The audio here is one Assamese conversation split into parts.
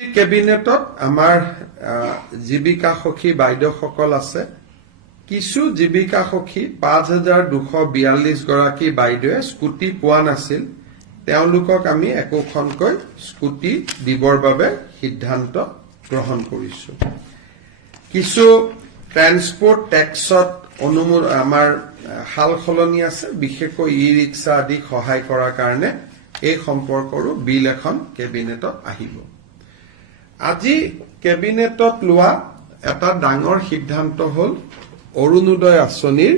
কেবিনেটত আমাৰ জীৱিকা সখী বাইদেউসকল আছে। কিছু জীৱিকা সখী 5242 গৰাকী বাইদেৱে স্কুটি পোৱা নাছিল। তেওঁলোকক আমি একোখনকৈ স্কুটি দিবৰ বাবে সিদ্ধান্ত গ্ৰহণ কৰিছো। কিছু ট্ৰান্সপোৰ্ট টেক্সত আমাৰ হাল সলনি আছে, বিশেষকৈ ই ৰিক্সা আদি সহায় কৰাৰ কাৰণে এই সম্পৰ্কৰো বিল এখন কেবিনেটত আহিব। আজি কেবিনেটত লোৱা এটা ডাঙৰ সিদ্ধান্ত হ'ল অৰুণোদয় আঁচনিৰ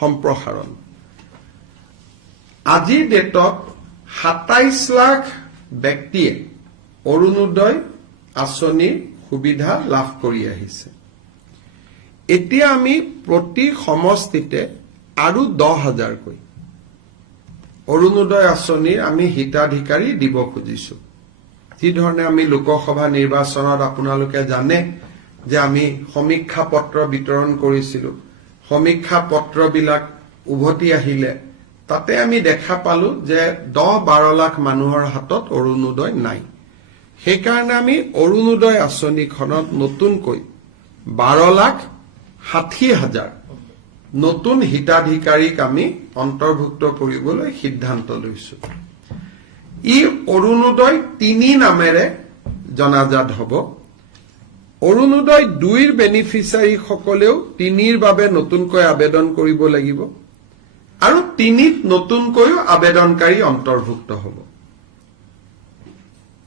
সম্প্ৰসাৰণ। আজিৰ ডেটত 27 লাখ ব্যক্তিয়ে অৰুণোদয় আঁচনিৰ সুবিধা লাভ কৰি আহিছে। এতিয়া আমি প্ৰতি সমষ্টিতে আৰু 10,000কৈ অৰুণোদয় আঁচনিৰ আমি হিতাধিকাৰী দিব খুজিছো। যি ধৰণে আমি লোকসভা নিৰ্বাচনত আপোনালোকে জানে যে আমি সমীক্ষা পত্ৰ বিতৰণ কৰিছিলো। সমীক্ষা পত্ৰবিলাক উভতি আহিলে তাতে আমি দেখা পালো যে 10-12 লাখ মানুহৰ হাতত অৰুণোদয় নাই। সেইকাৰণে আমি অৰুণোদয় আঁচনিখনত নতুনকৈ 12,60,000 নতুন হিতাধিকাৰীক আমি অন্তৰ্ভুক্ত কৰিবলৈ সিদ্ধান্ত লৈছো। ই অৰুণোদয় 3 নামেৰে জনাজাত হ'ব। অৰুণোদয় 2ৰ বেনিফিচিয়াৰীসকলেও 3ৰ বাবে নতুনকৈ আবেদন কৰিব লাগিব আৰু 3ত নতুনকৈও আবেদনকাৰী অন্তৰ্ভুক্ত হ'ব।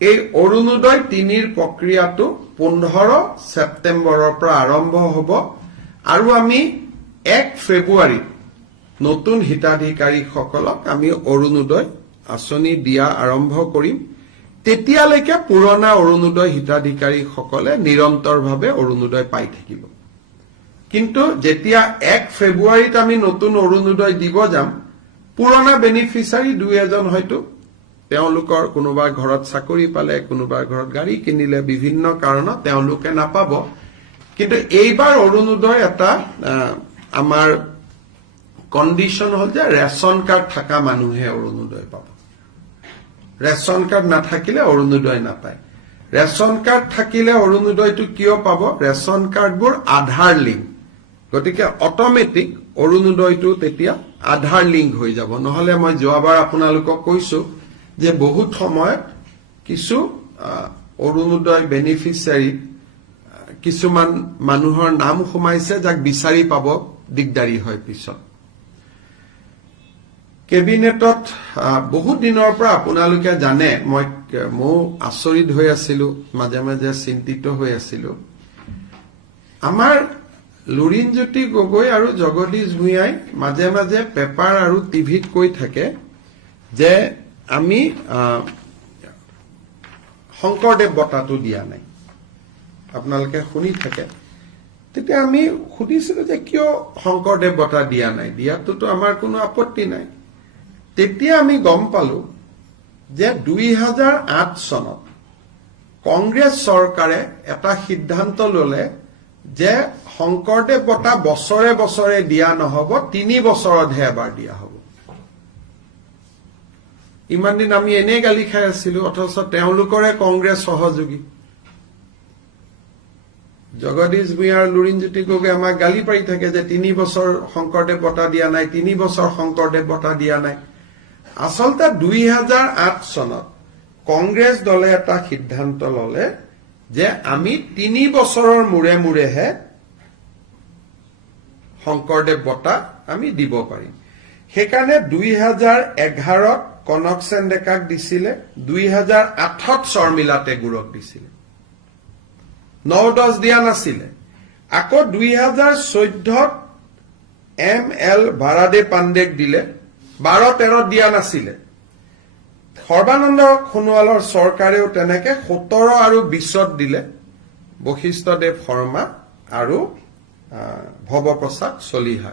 এই অৰুণোদয় 3ৰ প্ৰক্ৰিয়াটো 15 ছেপ্টেম্বৰৰ পৰা আৰম্ভ হ'ব আৰু আমি 1 ফেব্ৰুৱাৰীত নতুন হিতাধিকাৰীসকলক আমি অৰুণোদয় আঁচনি দিয়া আৰম্ভ কৰিম। তেতিয়ালৈকে পুৰণা অৰুণোদয় হিতাধিকাৰীসকলে নিৰন্তৰভাৱে অৰুণোদয় পাই থাকিব। কিন্তু যেতিয়া 1 ফেব্ৰুৱাৰীত আমি নতুন অৰুণোদয় দিব যাম, পুৰণা বেনিফিচিয়াৰী 2-এজন হয়তো তেওঁলোকৰ কোনোবাৰ ঘৰত চাকৰি পালে, কোনোবাৰ ঘৰত গাড়ী কিনিলে, বিভিন্ন কাৰণত তেওঁলোকে নাপাব। কিন্তু এইবাৰ অৰুণোদয় এটা আমাৰ কণ্ডিশ্যন হ'ল যে ৰেচন কাৰ্ড থকা মানুহে অৰুণোদয় পাব। ৰেচন কাৰ্ড নাথাকিলে অৰুণোদয় নাপায়। ৰেচন কাৰ্ড থাকিলে অৰুণোদয়টো কিয় পাব? ৰেচন কাৰ্ডবোৰ আধাৰ লিংক, গতিকে অটমেটিক অৰুণোদয়টো তেতিয়া আধাৰ লিংক হৈ যাব। নহলে মই যোৱাবাৰ আপোনালোকক কৈছো যে বহুত সময়ত কিছু অৰুণোদয় বেনিফিচিয়াৰী কিছুমান মানুহৰ নাম সোমাইছে যাক বিচাৰি পাব দিগদাৰী হয় পিছত। কেবিনেটত বহুত দিনৰ পৰা আপোনালোকে জানে ময়ো আচৰিত হৈ আছিলো, মাজে মাজে চিন্তিত হৈ আছিলো। আমাৰ লুৰিণজ্যোতি গগৈ আৰু জগদীশ ভূঞাই মাজে মাজে পেপাৰ আৰু টিভিত কৈ থাকে যে আমি শংকৰদেৱ বঁটাটো দিয়া নাই। আপোনালোকে শুনি থাকে। তেতিয়া আমি সুধিছিলো যে কিয় শংকৰদেৱ বঁটা দিয়া নাই, দিয়াটোতো আমাৰ কোনো আপত্তি নাই। তেতিয়া আমি গম পালো যে 2008 চনত কংগ্ৰেছ চৰকাৰে এটা সিদ্ধান্ত ললে যে শংকৰদেৱ বঁটা বছৰে বছৰে দিয়া নহব, 3 বছৰতহে এবাৰ দিয়া হ'ব। ইমান দিন আমি এনেই গালি খাই আছিলো, অথচ তেওঁলোকৰে কংগ্ৰেছ সহযোগী জগদীশ ভূঞা আৰু লুৰিণজ্যোতি গগৈ আমাক গালি পাৰি থাকে যে 3 বছৰ শংকৰদেৱ বঁটা দিয়া নাই, 3 বছৰ শংকৰদেৱ বঁটা দিয়া নাই। আচলতে 2008 চনত কংগ্ৰেছ দলে এটা সিদ্ধান্ত ললে যে আমি 3 বছৰৰ মূৰে মূৰেহে শংকৰদেৱ বঁটা আমি দিব পাৰিম। সেইকাৰণে 2011ত কনক সেন ডেকাক দিছিলে, 2008ত শৰ্মিলা টেগুৰক দিছিলে, 9-10 দিয়া নাছিলে। আকৌ 2014ত ML ভাৰাদে পাণ্ডেক দিলে, 12-13 দিয়া নাছিলে। সৰ্বানন্দ সোণোৱালৰ চৰকাৰেও তেনেকে 17 আৰু 20ত দিলে, বশিষ্ঠদেৱ শৰ্মা আৰু ভৱপ্ৰসাদ চলিহা।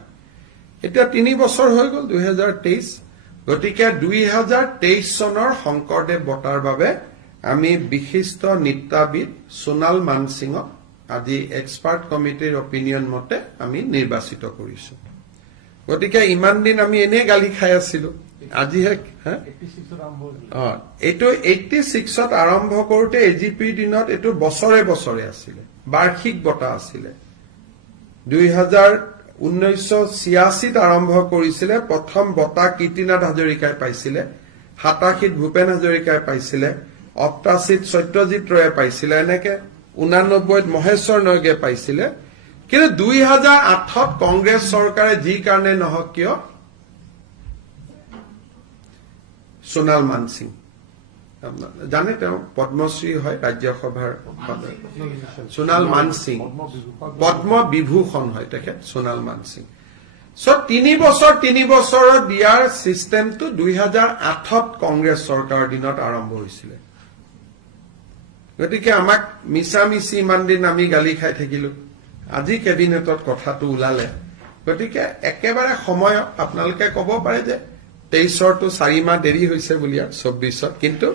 এতিয়া 3 বছৰ হৈ গ'ল, 2023। গতিকে 2023 চনৰ শংকৰদেৱ বঁটাৰ বাবে আমি বিশিষ্ট নৃত্যবিদ সোণাল মানসিঙক আজি এক্সপাৰ্ট কমিটিৰ অপিনিয়ন মতে আমি নিৰ্বাচিত কৰিছো। গতিকে ইমান দিন আমি এনেই গালি খাই আছিলো আজিহে এইটো 86ত আৰম্ভ কৰোতে এজিপিৰ দিনত এইটো বছৰে বছৰে আছিলে, বাৰ্ষিক বঁটা আছিলে। 1986ত আৰম্ভ কৰিছিলে। প্ৰথম বঁটা কীৰ্তিনাথ হাজৰিকাই পাইছিলে, 87ত ভূপেন হাজৰিকাই পাইছিলে, 88ত সত্যজিৎ ৰয়ে পাইছিলে, এনেকে 89ত মহেশ্বৰ নয়গে পাইছিলে। কিন্তু 2008ত কংগ্ৰেছ চৰকাৰে যি কাৰণে নহওক কিয় সোণাল মানসিং জানে, তেওঁ পদ্মশ্ৰী হয়, ৰাজ্যসভাৰ সোণাল মানসিং, পদ্ম বিভূষণ হয় তেখেত সোণাল মানসিং। 3 বছৰত দিয়াৰ চিষ্টেমটো 2008ত কংগ্ৰেছ চৰকাৰৰ দিনত আৰম্ভ হৈছিলে। গতিকে আমাক মিছামিছি ইমান দিন আমি গালি খাই থাকিলো, আজি কেবিনেটত কথাটো ওলালে। গতিকে একেবাৰে সময় আপোনালোকে ক'ব পাৰে যে 23ৰটো 4 মাহ দেৰি হৈছে বুলি, 24ত কিন্তু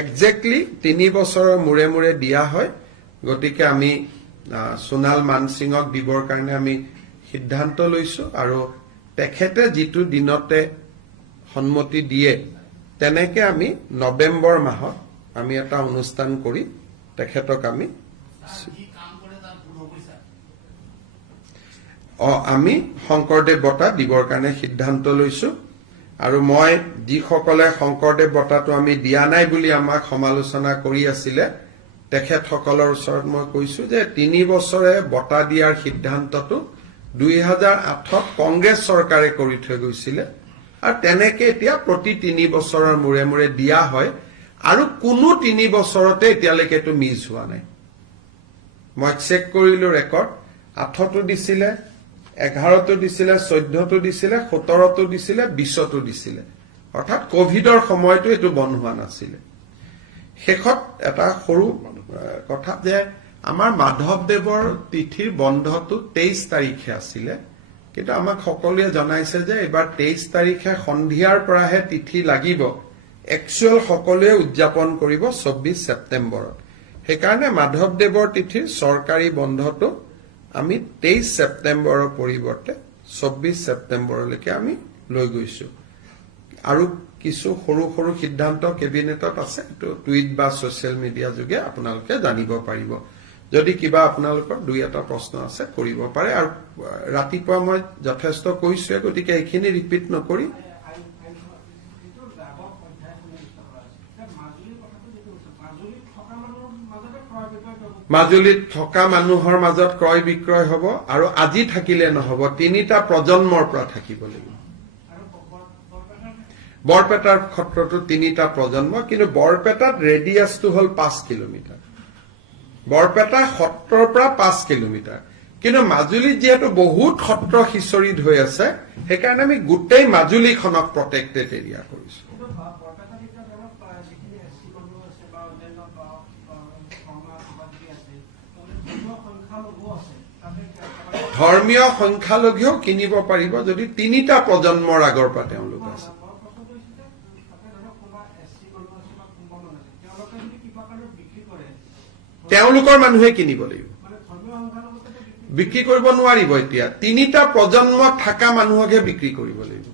একজেক্টলি 3 বছৰৰ মূৰে মূৰে দিয়া হয়। গতিকে আমি সোণাল মানসিঙক দিবৰ কাৰণে আমি সিদ্ধান্ত লৈছো, আৰু তেখেতে যিটো দিনতে সন্মতি দিয়ে তেনেকে আমি নৱেম্বৰ মাহত আমি এটা অনুষ্ঠান কৰি তেখেতক আমি শংকৰদেৱ বঁটা দিবৰ কাৰণে সিদ্ধান্ত লৈছো। আৰু মই যিসকলে শংকৰদেৱ বঁটাটো আমি দিয়া নাই বুলি আমাক সমালোচনা কৰি আছিলে, তেখেতসকলৰ ওচৰত মই কৈছো যে 3 বছৰে বঁটা দিয়াৰ সিদ্ধান্তটো 2008ত কংগ্ৰেছ চৰকাৰে কৰি থৈ গৈছিলে, আৰু তেনেকে এতিয়া প্ৰতি 3 বছৰৰ মূৰে মূৰে দিয়া হয়, আৰু কোনো 3 বছৰতে এতিয়ালৈকে এইটো মিছ হোৱা নাই। মই চেক কৰিলো ৰেকৰ্ড, 8তো দিছিলে, 11তো দিছিলে, 14তো দিছিলে, 17তো দিছিলে, 20তো দিছিলে, অৰ্থাৎ কভিডৰ সময়তো এইটো বন্ধ হোৱা নাছিলে। শেষত এটা সৰু কথা যে আমাৰ মাধৱদেৱৰ তিথিৰ বন্ধটো 23 তাৰিখে আছিলে, কিন্তু আমাক সকলোৱে জনাইছে যে এইবাৰ 23 তাৰিখে সন্ধিয়াৰ পৰাহে তিথি লাগিব, একচুৱেল সকলোৱে উদযাপন কৰিব 24 ছেপ্টেম্বৰত। সেইকাৰণে মাধৱদেৱৰ তিথিৰ চৰকাৰী বন্ধটো আমি 23 ছেপ্টেম্বৰৰ পৰিৱৰ্তে 24 ছেপ্টেম্বৰলৈকে আমি লৈ গৈছো। আৰু কিছু সৰু সৰু সিদ্ধান্ত কেবিনেটত আছে, এইটো টুইট বা ছচিয়েল মিডিয়া যোগে আপোনালোকে জানিব পাৰিব। যদি কিবা আপোনালোকৰ 2-এটা প্ৰশ্ন আছে কৰিব পাৰে। আৰু ৰাতিপুৱা মই যথেষ্ট কৈছোৱে, গতিকে এইখিনি ৰিপিট নকৰি মাজুলীত থকা মানুহৰ মাজত ক্ৰয় বিক্ৰয় হব, আৰু আজি থাকিলে নহব, 3টা প্ৰজন্মৰ পৰা থাকিব লাগিব। বৰপেটাৰ ক্ষেত্ৰতো 3টা প্ৰজন্ম, কিন্তু বৰপেটাত ৰেডিয়াছটো হল 5 কিলোমিটাৰ, বৰপেটা সত্ৰৰ পৰা 5 কিলোমিটাৰ। কিন্তু মাজুলীত যিহেতু বহুত সত্ৰ সিঁচৰিত হৈ আছে, সেইকাৰণে আমি গোটেই মাজুলীখনক প্ৰটেক্টেড এৰিয়া কৰিছো। ধৰ্মীয় সংখ্যালঘুও কিনিব পাৰিব যদি 3টা প্ৰজন্মৰ আগৰ পৰা তেওঁলোক আছে। তেওঁলোকৰ মানুহে কিনিব লাগিব, বিক্ৰী কৰিব নোৱাৰিব। এতিয়া 3টা প্ৰজন্ম থকা মানুহকহে বিক্ৰী কৰিব লাগিব,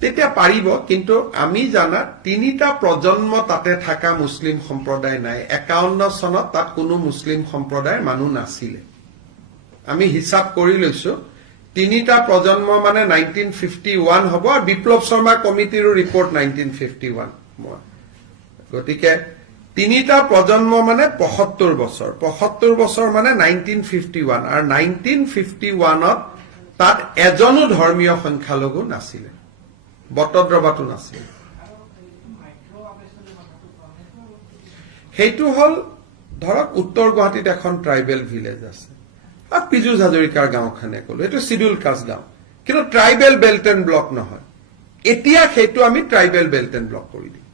তেতিয়া পাৰিব। কিন্তু আমি জানাত 3টা প্ৰজন্ম তাতে থকা মুছলিম সম্প্ৰদায় নাই। 51 চনত তাত কোনো মুছলিম সম্প্ৰদায়ৰ মানুহ নাছিলে। আমি হিচাপ কৰি লৈছো, 3টা প্ৰজন্ম মানে 1951 হ'ব, আৰু বিপ্লৱ শৰ্মা কমিটিৰো ৰিপৰ্ট 1951। গতিকে 3টা প্ৰজন্ম মানে 75 বছৰ, 75 বছৰ মানে 1951, আৰু 1951ত তাত এজনো ধৰ্মীয় সংখ্যালঘু নাছিলে, বটদ্ৰৱাটো নাছিল। সেইটো হল ধৰক উত্তৰ গুৱাহাটীত এখন ট্ৰাইবেল ভিলেজ আছে, আৰু পীযুষ হাজৰিকাৰ গাঁওখনে কলো, এইটো চিডিউল কাষ্ট গাঁও, কিন্তু ট্ৰাইবেল বেল্ট এণ্ড ব্লক নহয়। এতিয়া সেইটো আমি ট্ৰাইবেল বেল্ট এণ্ড ব্লক কৰি দিম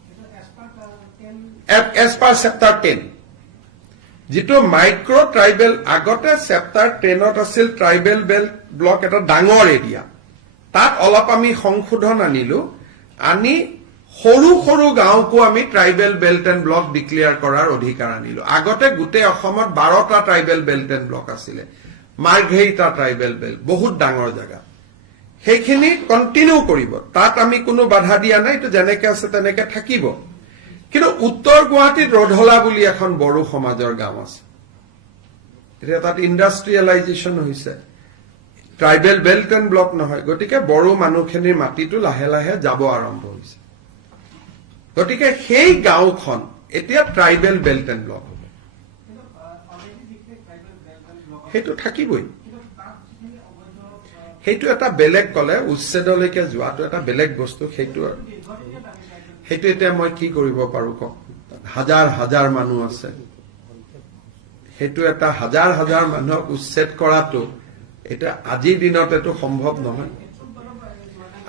এজ পাৰ চেপ্টাৰ 10, যিটো মাইক্ৰ ট্ৰাইবেল। আগতে চেপ্টাৰ 10ত আছিল ট্ৰাইবেল বেল্ট ব্লক, এটা ডাঙৰ এৰিয়া। তাত অলপ আমি সংশোধন আনিলো, আনি সৰু সৰু গাঁওকো আমি tribal belt and block declare কৰাৰ অধিকাৰ আনিলো। আগতে গোটেই অসমত 12টা ট্ৰাইবেল বেল্ট এণ্ড ব্লক আছিলে, মাৰ্ঘেৰিটা ট্ৰাইবেল বেল্ট, বহুত ডাঙৰ জেগা। সেইখিনি কণ্টিনিউ কৰিব, তাত আমি কোনো বাধা দিয়া নাই, এইটো যেনেকে আছে তেনেকে থাকিব। কিন্তু উত্তৰ গুৱাহাটীত ৰধলা বুলি এখন বড়ো সমাজৰ গাঁও আছে, এতিয়া তাত ইণ্ডাষ্ট্ৰিয়েলাইজেশ্যন হৈছে, ট্ৰাইবেল বেল্ট এণ্ড ব্লক নহয়, গতিকে বড়ো মানুহখিনিৰ মাটিটো লাহে লাহে যাব আৰম্ভ হৈছে। গতিকে সেই গাঁওখন এতিয়া ট্ৰাইবেল বেল্ট এণ্ড ব্লক হ'ব, সেইটো থাকিবই। সেইটো এটা বেলেগ, কলে উচ্ছেদলৈকে যোৱাটো এটা বেলেগ বস্তু, সেইটো এতিয়া মই কি কৰিব পাৰো কওক, হাজাৰ হাজাৰ মানুহ আছে, সেইটো এটা হাজাৰ হাজাৰ মানুহক উচ্ছেদ কৰাটো এটা আজিৰ দিনত এইটো সম্ভৱ নহয়।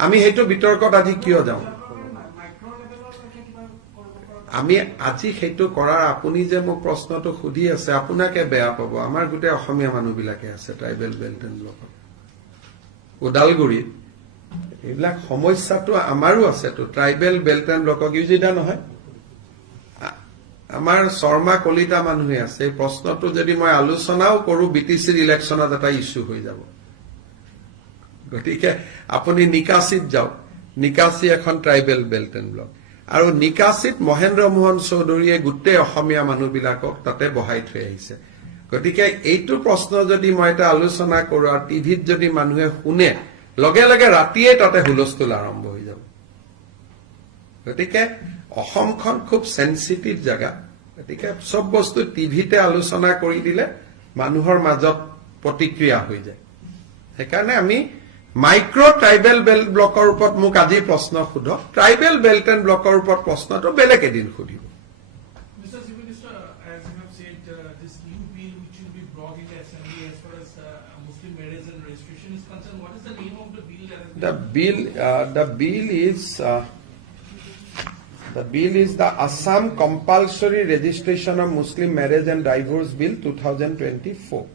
আমি সেইটো বিতৰ্কত আজি কিয় যাওঁ? আমি আজি সেইটো কৰাৰ, আপুনি যে মোক প্ৰশ্নটো সুধি আছে, আপোনাকে বেয়া পাব, আমাৰ গোটেই অসমীয়া মানুহবিলাকে আছে ট্ৰাইবেল বেল্ট এণ্ড ব্লকত, ওদালগুৰিত এইবিলাক সমস্যাটো আমাৰো আছেতো, ট্ৰাইবেল বেল্ট এণ্ড ব্লকক ইউজিদা নহয়, আমাৰ শৰ্মা কলিতা মানুহে আছে। এই প্ৰশ্নটো যদি মই আলোচনাও কৰো, BTCৰ ইলেকশ্যনত এটা ইছ্যু হৈ যাব। গতিকে আপুনি নিকাচিত যাওক, নিকাচি এখন ট্ৰাইবেল বেল্ট এণ্ড ব্লক, আৰু নিকাচিত মহেন্দ্ৰ মোহন চৌধুৰীয়ে গোটেই অসমীয়া মানুহবিলাকক তাতে বহাই থৈ আহিছে। গতিকে এইটো প্ৰশ্ন যদি মই এটা আলোচনা কৰো আৰু টিভিত যদি মানুহে শুনে, লগে লগে ৰাতিয়ে তাতে হুলস্থুল আৰম্ভ হৈ যাব। গতিকে অসমখন খুব চেঞ্চিটিভ জেগা, গতিকে চব বস্তু টিভিতে আলোচনা কৰি দিলে মানুহৰ মাজত প্ৰতিক্ৰিয়া হৈ যায়। সেইকাৰণে আমি মাইক্ৰ' ট্ৰাইবেল বেল্ট ব্লকৰ ওপৰত মোক আজি প্ৰশ্ন সোধক, ট্ৰাইবেল বেল্ট এণ্ড ব্লকৰ ওপৰত প্ৰশ্নটো বেলেগ এদিন সুধিব। Mr. Chief Minister, as you have said, this new bill which will be brought in the assembly as far as Muslim marriage and registration is concerned, what is the name of the bill that has been? The bill is the Assam Compulsory Registration of Muslim Marriage and Divorce Bill 2024.